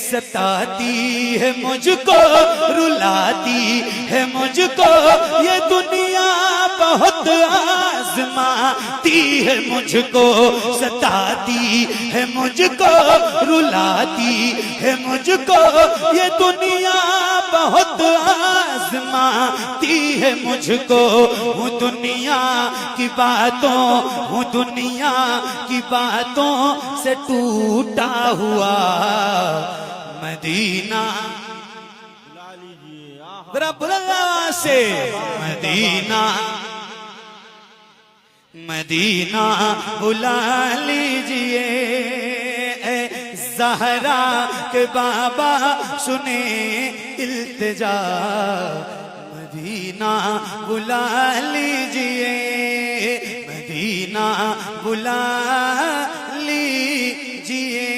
ستاتی ہے مجھ کو رلاتی ہے مجھ کو یہ دنیا بہت آزماتی ہے مجھ کو ستاتی ہے مجھ کو رلاتی ہے مجھ کو یہ دنیا بہت آزماتی ہے مجھ کو ہوں دنیا کی باتوں سے ٹوٹا ہوا مدینہ ذرا بلند سے مدینہ بلا لیجئے اے زہرا کے بابا سنیں التجا مدینہ بلا لیجئے مدینہ بلا لیجئے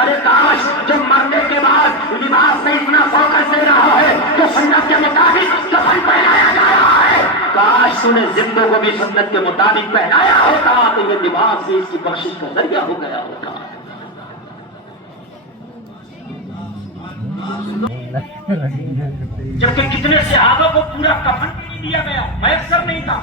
ارے کاش جو مرنے کے بعد لباس سے اتنا فوکس دے رہا ہے جو سنت کے مطابق کفن پہنایا جا رہا ہے، کاش تو نے زندوں کو بھی سنت کے مطابق پہنایا ہوتا تو یہ لباس بھی اس کی بخشش کا ذریعہ ہو گیا ہوتا۔ جبکہ کتنے صحابہ کو پورا کفن بھی نہیں دیا گیا، میسر نہیں تھا۔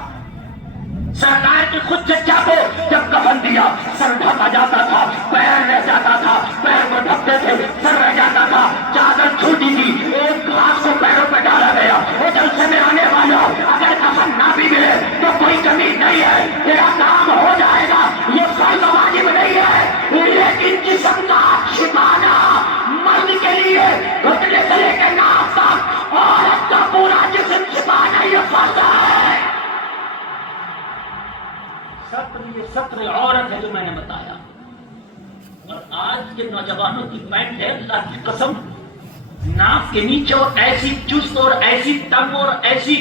سرکار کی خود چچا کو جب کفن دیا سر ڈھکا جاتا تھا، پیر رہ جاتا تھا، پیر کو ڈھکتے تھے، سر رہ جاتا تھا، چادر چھوٹی تھی، ایک گھاس کو پیروں پہ ڈالا گیا۔ وہ جلسے میں آنے والا اگر کفن نہ بھی ملے تو کوئی کمی نہیں ہے، تیرا کام ہو جائے گا، یہ فرض واجب نہیں ہے، لیکن جسم کا چھپانا مرد کے لیے گھٹنے سے لے کے ناک تک، عورت کا پورا جسم چھپانا یہ فرض ہے۔ یہ سطر عورت ہے جو میں نے بتایا، اور آج کے نوجوانوں کی پینٹ ہے اللہ کی قسم ناک کے نیچے اور ایسی چست اور ایسی تنگ اور ایسی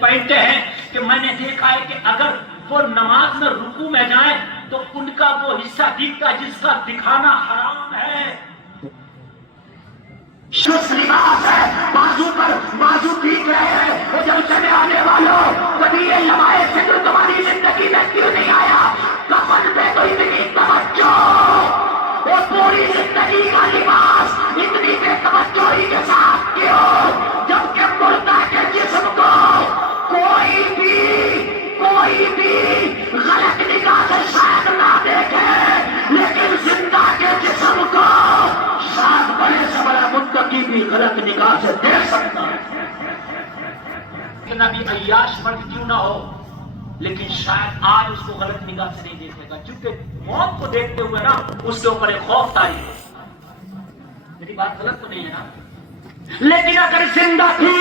پینٹیں ہیں کہ میں نے دیکھا ہے کہ اگر وہ نماز میں رکوع میں جائیں تو ان کا وہ حصہ دکھتا جس کا دکھانا حرام ہے۔ شخص لباس ہے، بازو پر بازو دیکھ رہے ہیں، وہ جلسے میں آنے والوں کبھی یہ لمحہ ذکر تمہاری زندگی میں کیوں نہیں آیا؟ کفن پہ تو اتنی توجہ، وہ پوری زندگی کا لباس اتنی بے توجہی کے ساتھ کیوں؟ جبکہ مردہ کے جسم کو کوئی بھی غلط نگاہ سے شاید نہ دیکھے، لیکن زندہ کے جسم کو شاید بڑے سے بڑا متقی بھی غلط نگاہ سے دیکھ سکتا ہے۔ اتنا بھی عیاش مرد کیوں نہ ہو لیکن شاید آج اس کو غلط نگاہ سے نہیں دیکھے گا، چونکہ موت کو دیکھتے ہوئے نا اس کے اوپر ایک خوف طاری ہے۔ میری بات غلط تو نہیں ہے نا؟ لیکن اگر زندہ تھی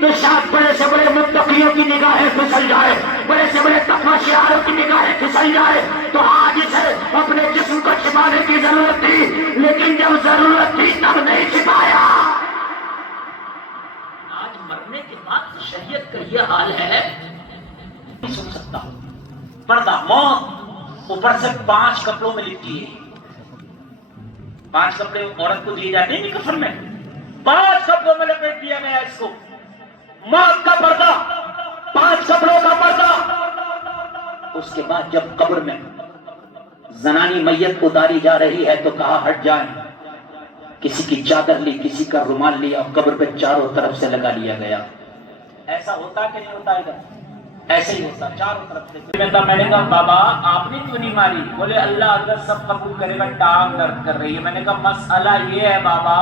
تو شاید بڑے سے بڑے متقیوں کی نگاہیں پھسل جائے، بڑے سے بڑے تقویٰ شعاروں کی نگاہیں پھسل جائے، تو آج اسے اپنے جسم کو چھپانے کی ضرورت تھی، لیکن جب ضرورت تھی تب نہیں چھپایا۔ آج مرنے کے بعد شریعت کا یہ حال ہے، نہیں سن سکتا پردہ موت اوپر سے 5 کپڑوں میں لکھی ہے، 5 کپڑے عورت کو دیے جاتے ہیں کفن میں، 5 کپڑوں میں لپیٹ دیا گیا اس کو، موت کا پردہ، 5 کپڑوں کا پردہ. اس کے بعد جب قبر میں زنانی میت اتاری جا رہی ہے تو کہا ہٹ جائیں. کسی کی چادر لی، کسی کا رومال لیا اور قبر پہ چاروں طرف سے لگا لیا گیا. ایسا ہوتا کہ نہیں ہوتا ادھر؟ ایسے ہی ہوتا چاروں طرف سے. میں نے کہا بابا آپ نے کیوں نہیں ماری؟ بولے اللہ اگر سب قبول کرے گا ٹانگ درد کر رہی ہے. میں نے کہا مسئلہ یہ ہے بابا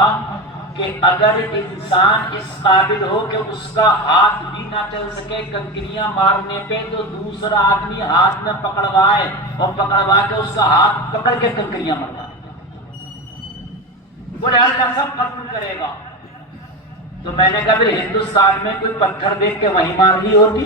کہ اگر انسان اس قابل ہو کہ اس کا ہاتھ بھی نہ چل سکے کنکریاں مارنے پہ، تو دوسرا آدمی ہاتھ میں پکڑوائے اور پکڑوا کے اس کا ہاتھ پکڑ کے کنکریاں مارتا. بولے اللہ سب قبول کرے گا. تو میں نے کہا پھر ہندوستان میں کوئی پتھر دیکھ کے وہیں مار دی ہوتی.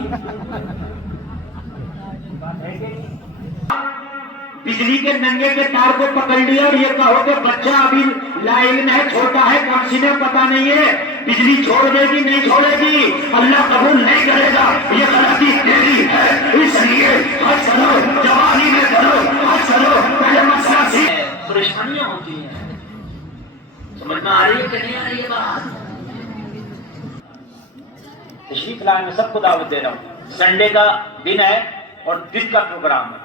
بجلی کے ننگے کے تار کو پکڑ لیا اور یہ کہو کہ بچہ ابھی لاعلم ہے، چھوٹا ہے، کام میں پتہ نہیں ہے، بجلی چھوڑ دے گی نہیں چھوڑے گی، اللہ قبول نہیں کرے گا. یہ غلطی تیری ہے، اس لیے حج کرو، جوانی میں کرو، حج کرو. پہلے مسئلہ سے پریشانیاں ہوتی ہیں. سمجھ میں آ رہی ہے کہ نہیں آ رہی ہے بات؟ تشریف لائے میں سب کو دعوت دے رہا ہوں. سنڈے کا دن ہے اور دن کا پروگرام ہے.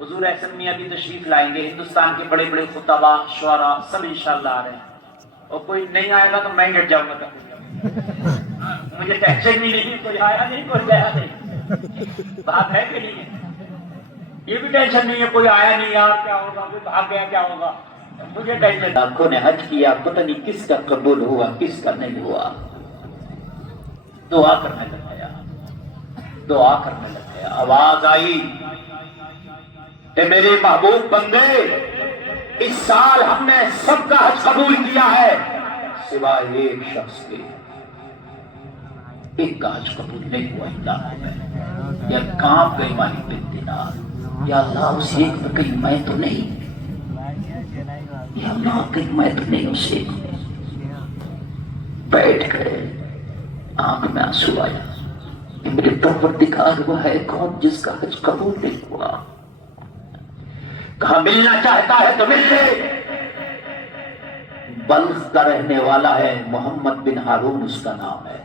حضور احسن میاں بھی تشریف لائیں گے. ہندوستان کے بڑے بڑے خطباء، شعراء سب انشاءاللہ آ رہے ہیں. اور کوئی نہیں آئے گا تو میں ڈٹ جاؤں گا. مجھے ٹینشن بھی نہیں، کوئی آیا نہیں کوئی گیا نہیں. بات ہے کہ نہیں ہے؟ یہ بھی ٹینشن نہیں ہے کوئی آیا نہیں یار کیا ہوگا، کوئی بھاگ گیا کیا ہوگا. مجھے ٹینشن. لاکھوں نے حج کیا، پتہ نہیں کس کا قبول ہوا کس کا نہیں ہوا. دعا کرنے لگ گیا، دعا کرنے لگ گیا. آواز آئی کہ میرے محبوب بندے اس سال ہم نے سب کا حج قبول کیا ہے سوائے ایک شخص کے. ایک کا حج قبول نہیں ہوا. اللہ یا کام گئی مالی بن دینار. یا اللہ اس ایک میں کہیں میں تو نہیں، یا اللہ کہیں میں تو نہیں اس ایک میں. بیٹھ گئے، آنکھ میں آنسو آیا کہ میرے پروردگار وہ ہے کون جس کا حج قبول نہیں ہوا. کہاں ملنا چاہتا ہے تو مل لے. بلخ کا رہنے والا ہے، محمد بن ہارون اس کا نام ہے.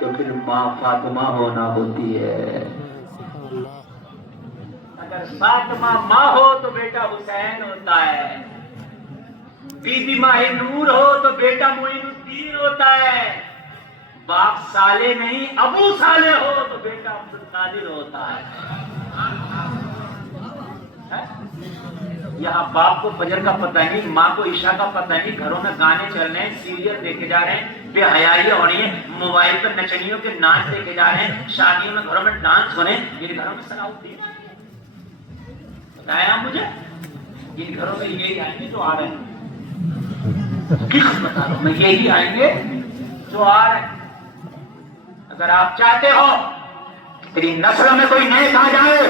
تو پھر ماں فاطمہ ہونا ہوتی ہے. اگر فاطمہ ماں ہو تو بیٹا حسین ہوتا ہے. بی بی ماہ نور ہو تو بیٹا معین الدین ہوتا ہے. باپ صالح نہیں ابو صالح ہو تو بیٹا عبد القادر ہوتا ہے. یہاں باپ کو فجر کا پتہ نہیں، ماں کو عشاء کا پتہ نہیں، گھروں میں گانے چل رہے ہیں، سیریل دیکھے جا رہے ہیں، بے حیائی ہو رہی ہے، موبائل پر نچنیوں کے ناچ دیکھے جا رہے ہیں، شادیوں میں گھروں میں ڈانس ہو رہے ہیں. جن گھروں میں صلاحالدین بتایا مجھے، جن گھروں میں یہی آئیں گے جو آ رہے ہیں. کس بتا رہا ہوں میں، یہی آئیں گے جو آ رہے ہیں. اگر آپ چاہتے ہو تیری نسل میں کوئی نیک آ جائے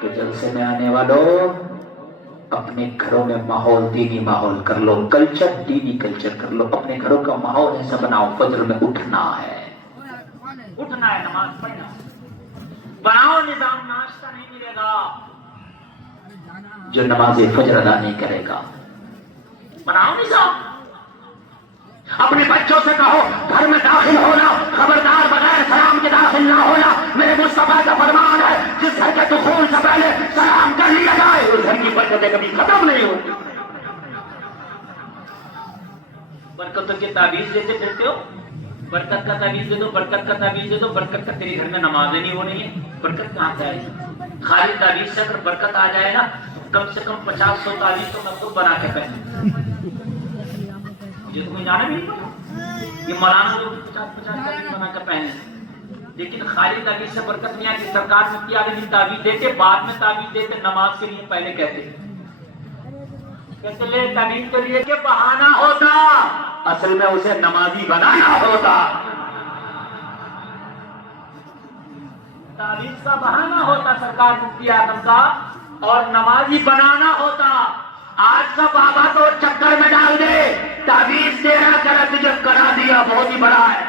تو جلسے میں آنے والوں اپنے گھروں میں ماحول دینی ماحول کر لو، کلچر دینی کلچر کر لو. اپنے گھروں کا ماحول ایسا بناؤ. فجر میں اٹھنا ہے، اٹھنا ہے، نماز پڑھنا. بناؤ نظام، ناشتہ نہیں ملے گا جو نماز فجر ادا نہیں کرے گا. بناؤ نظام. اپنے بچوں سے کہو گھر میں داخل ہونا خبردار بغیر سلام کے داخل نہ ہونا. میرے مصطفیٰ کا فرمان ہے جس گھر کے دخول سے پہلے سلام کر لیا جائے اس گھر کی برکتیں کبھی ختم نہیں ہوتی. برکتوں کی تعویذ دیتے پھرتے ہو. برکت کا تعویذ دے دو، برکت کا تعویذ دے دو. برکت کا تیرے گھر میں نمازیں نہیں ہو رہی ہیں، برکت کہاں سے آئے گی؟ خالی تعویذ سے اگر برکت آ جائے نا کم سے کم 50-100 تعویذ تو میں خود بنا کے پہنوں. یہ تمہیں جانا بھی نہیں پڑا. یہ مولانا لوگ 50 تعویذ بنا کے پہنے، لیکن خالی تعویذ سے برکت نہیں آتی. سرکار مفتی عالم تعویذ دیتے، بعد میں تعویذ دیتے، نماز کے لیے پہلے کہتے لے تعویذ کے لیے کہ بہانہ ہوتا، اصل میں اسے نمازی بنانا ہوتا. تعویذ کا بہانہ ہوتا سرکار مفتی اعظم کا، اور نمازی بنانا ہوتا. آج کا بابا تو چکر میں ڈال دے، تعویذ تیرا کرا تجھے کرا دیا، بہت ہی بڑا ہے.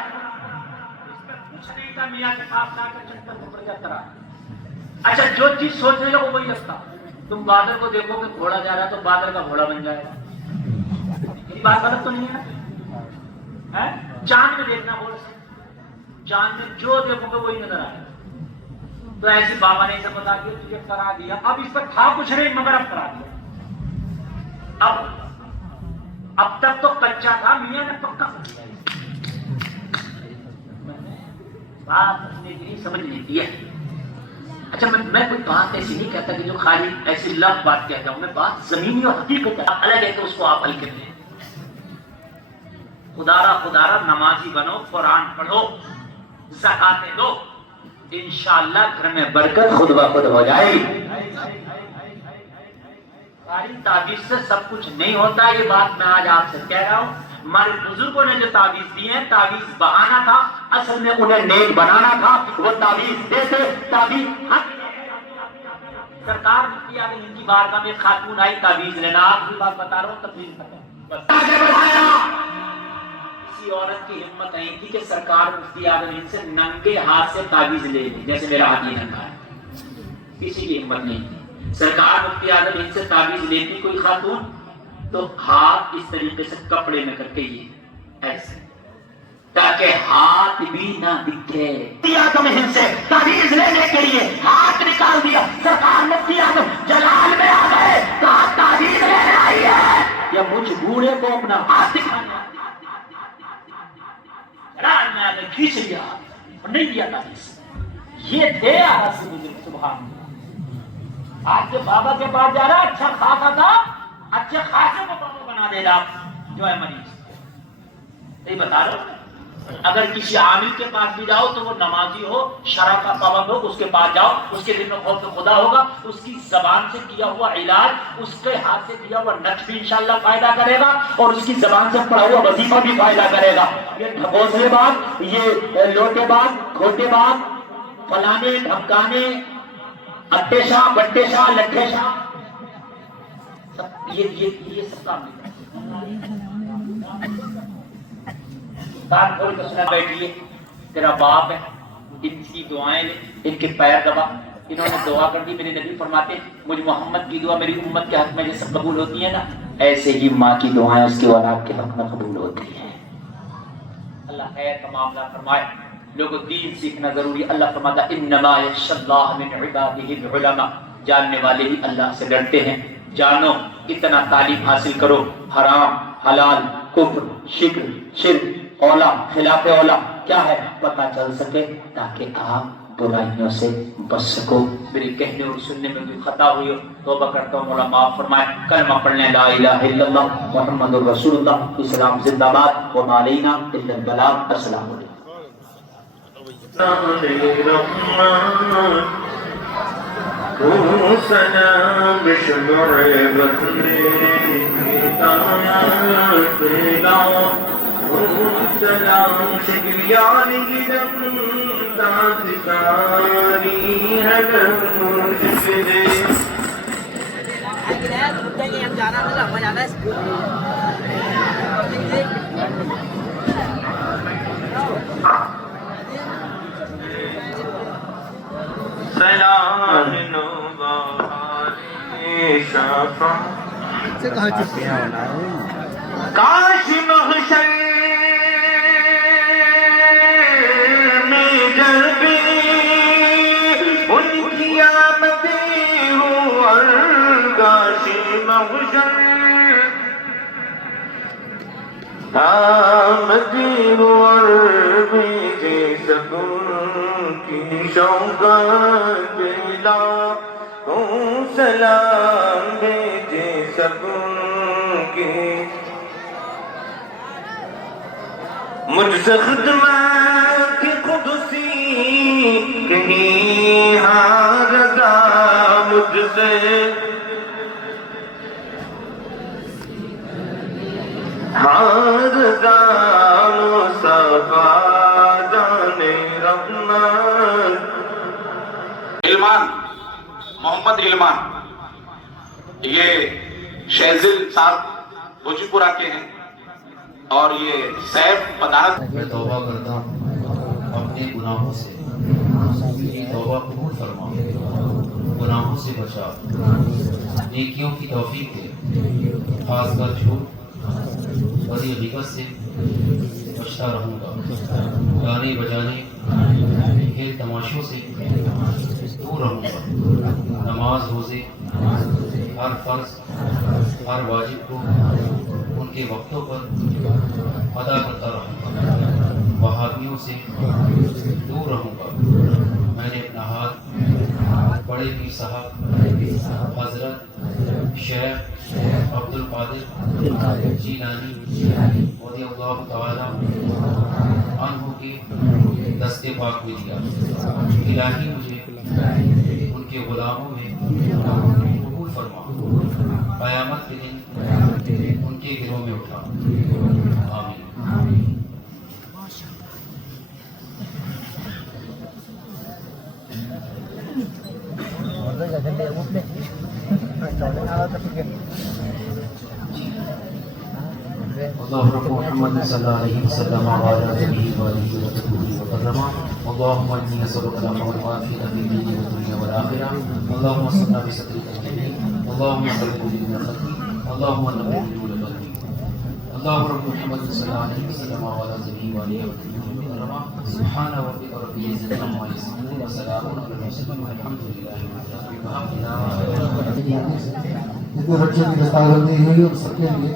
کچھ نہیں تھا، میاں کے پاس لا کر چکر کو پڑ کرا. اچھا جو چیز سوچنے لگو وہی لگتا. تم بادل کو دیکھو کہ گھوڑا جا رہا ہے تو بادل کا گھوڑا بن جائے گا. یہ بات غلط تو نہیں ہے؟ چاند میں دیکھنا بول سے، چاند میں جو دیکھو گے وہی نظر آئے. تو ایسے بابا نے اسے بتا دیا تجھے کرا دیا. اب اس پر تھا کچھ نہیں مگر اب کرا دیا. اب تک تو کچا تھا، میاں نے پکا کر دیا. بات سمجھ لیتی ہے. اچھا میں کوئی بات ایسی نہیں کہتا کہ جو خالی ایسی لفظ بات کہتا ہوں، میں بات زمینی اور حقیقت ہے. الگ ہے کہ اس کو آپ حل کرتے ہیں. خدارا نمازی بنو، قرآن پڑھو، زکاتیں دو، انشاءاللہ گھر میں برکت خود بخود ہو جائے گی. ساری تعویذ سے سب کچھ نہیں ہوتا. یہ بات میں آج آپ سے کہہ رہا ہوں. ہمارے بزرگوں نے جو تعویذ دی ہیں، تعویذ بہانا تھا، اصل میں انہیں نیک بنانا تھا. وہ تعویذ دیتے، تعویذ حق. سرکار مفتی اعظم ہند کی بارگاہ میں خاتون آئی تعویذ لینا. آپ کی بات بتا رہا ہوں، تقریر ختم. آگے بڑھایا. کسی عورت کی ہمت نہیں تھی کہ سرکار مفتی اعظم ہند سے ننگے ہاتھ سے تعویذ لے لے، جیسے میرا ہاتھ یہ ننگا ہے. کسی کی ہمت نہیں تھی. سرکار مفتی اعظم ہند سے تعویذ لیتی کوئی خاتون تو ہاتھ اس طریقے سے کپڑے میں کر کے یہ ایسے، تاکہ ہاتھ بھی نہ دکھے. مفتی اعظم ہند سے تعویذ لینے کے لیے ہاتھ نکال دیا. سرکار مفتی اعظم جلال میں آ گئے، کہا تعویذ لینے آئی ہے یا مجھ بوڑھے کو اپنا ہاتھ دکھانا. جلال میں آ گئے، کھینچ لیا اور نہیں دیا تعویذ. یہ تھے آج سے بزرگ. سبحان اللہ. آج کے بابا کے پاس جا رہا، اچھا خاصا تھا، اچھے خاصے کو بابا بنا دے رہا جو ہے مریض. نہیں بتا رہا. اگر کسی عامل کے پاس بھی جاؤ تو وہ نمازی ہو، شرع کا پابند ہو، اس کے پاس جاؤ، اس کے دل میں خوف خدا ہوگا، اس کی زبان سے کیا ہوا علاج، اس کے ہاتھ سے کیا ہوا نقش بھی انشاءاللہ فائدہ کرے گا، اور اس کی زبان سے پڑھا ہوا وظیفہ بھی فائدہ کرے گا. یہ ڈھکوسلے بات، یہ لوٹے بات، کھوٹے بات، فلانے دھمکانے، اٹے شاہ، بٹے شاہ، لٹھے شاہ، یہ سب کام نہیں. کان کھول کے سنا بیٹھیے، تیرا باپ ہے، ان کی دعائیں لے، ان کے پیر دبا. انہوں نے دعا کر دی. میرے نبی فرماتے ہیں مجھ محمد کی دعا میری امت کے حق میں جیسے قبول ہوتی ہے نا، ایسے ہی ماں کی دعائیں اس کی اولاد کے حق میں قبول ہوتی ہیں. اللہ خیر کا معاملہ فرمائے. لوگوں دین سیکھنا ضروری. اللہ فرماتا انما یخشی اللہ من عباده العلماء. جاننے والے ہی اللہ سے ڈرتے ہیں. جانو، اتنا تعلیم حاصل کرو، حرام، حلال، کفر، شرک، اولا، خلاف اولا کیا ہے پتہ چل سکے، تاکہ آپ برائیوں سے بچ سکو. میرے کہنے اور سننے میں کوئی خطا ہوئی ہو توبہ کرتا ہوں، مولا معاف فرمائے. کلمہ پڑھنے لا الہ الا اللہ محمد الرسول اللہ. اسلام زندہ باد. وما علینا الا البلاغ. السلام علیکم. سلام شمع بدری سلام شکریانی گرم دادکاری ہے شکرے. سلام نوبہاری شفا کاش محشر میں جلوے ان کی آمدیں ہوں، اور کاش محشر آمدیں ہوں اور بھیجے سکون کی شوقات دلا ہوں. سلام بھیجے سکون کی مجھ سے خدمت قدسی کہیں ہاں رضا مجھ سے ہاں رضا مصطفیٰ جانے رحمان. علمان محمد علمان یہ شہزل صاحب بھوجی پورہ کے ہیں، اور یہ سیف پدارت. میں توبہ کرتا ہوں اپنے گناہوں سے. میری توبہ قبول فرما، گناہوں سے بچا، نیکیوں کی توفیق دے، خاص کر جھوٹ بری غیبت سے بچتا رہوں گا، گانے بجانے کھیل تماشوں سے دور رہوں گا، نماز روزے ہر فرض ہر واجب کو ان کے وقتوں پر ادا کرتا رہوں گا، وہابیوں سے دور رہوں گا۔ میں نے اپنا ہاتھ بڑے پیر صاحب حضرت شیخ عبد القادر جیلانی رضی اللہ تعالی عنہ کے دستے پاک میں دیا۔ الہی مجھے ان کے غلاموں میں قبول فرما، قیامت کے دن ان کے گروہ میں اٹھا، آمین۔ اللهم رب محمد صلى الله عليه وسلم وعلى آله وصحبه وسلم اللهم إني أسألك العفو والعافية في الدين والدنيا والآخرة اللهم اصلنا بسترك الجميل اللهم اغفر لي من خلقي اللهم نقل لي قلبي اللهم رب محمد صلى الله عليه وسلم وعلى آله وصحبه وسلم سبحان ربك رب العزة عما يصفون وسلام على المرسلين والحمد لله رب العالمين۔ اتنے بچے کی دستاویزی ہوئی اور سب کے لیے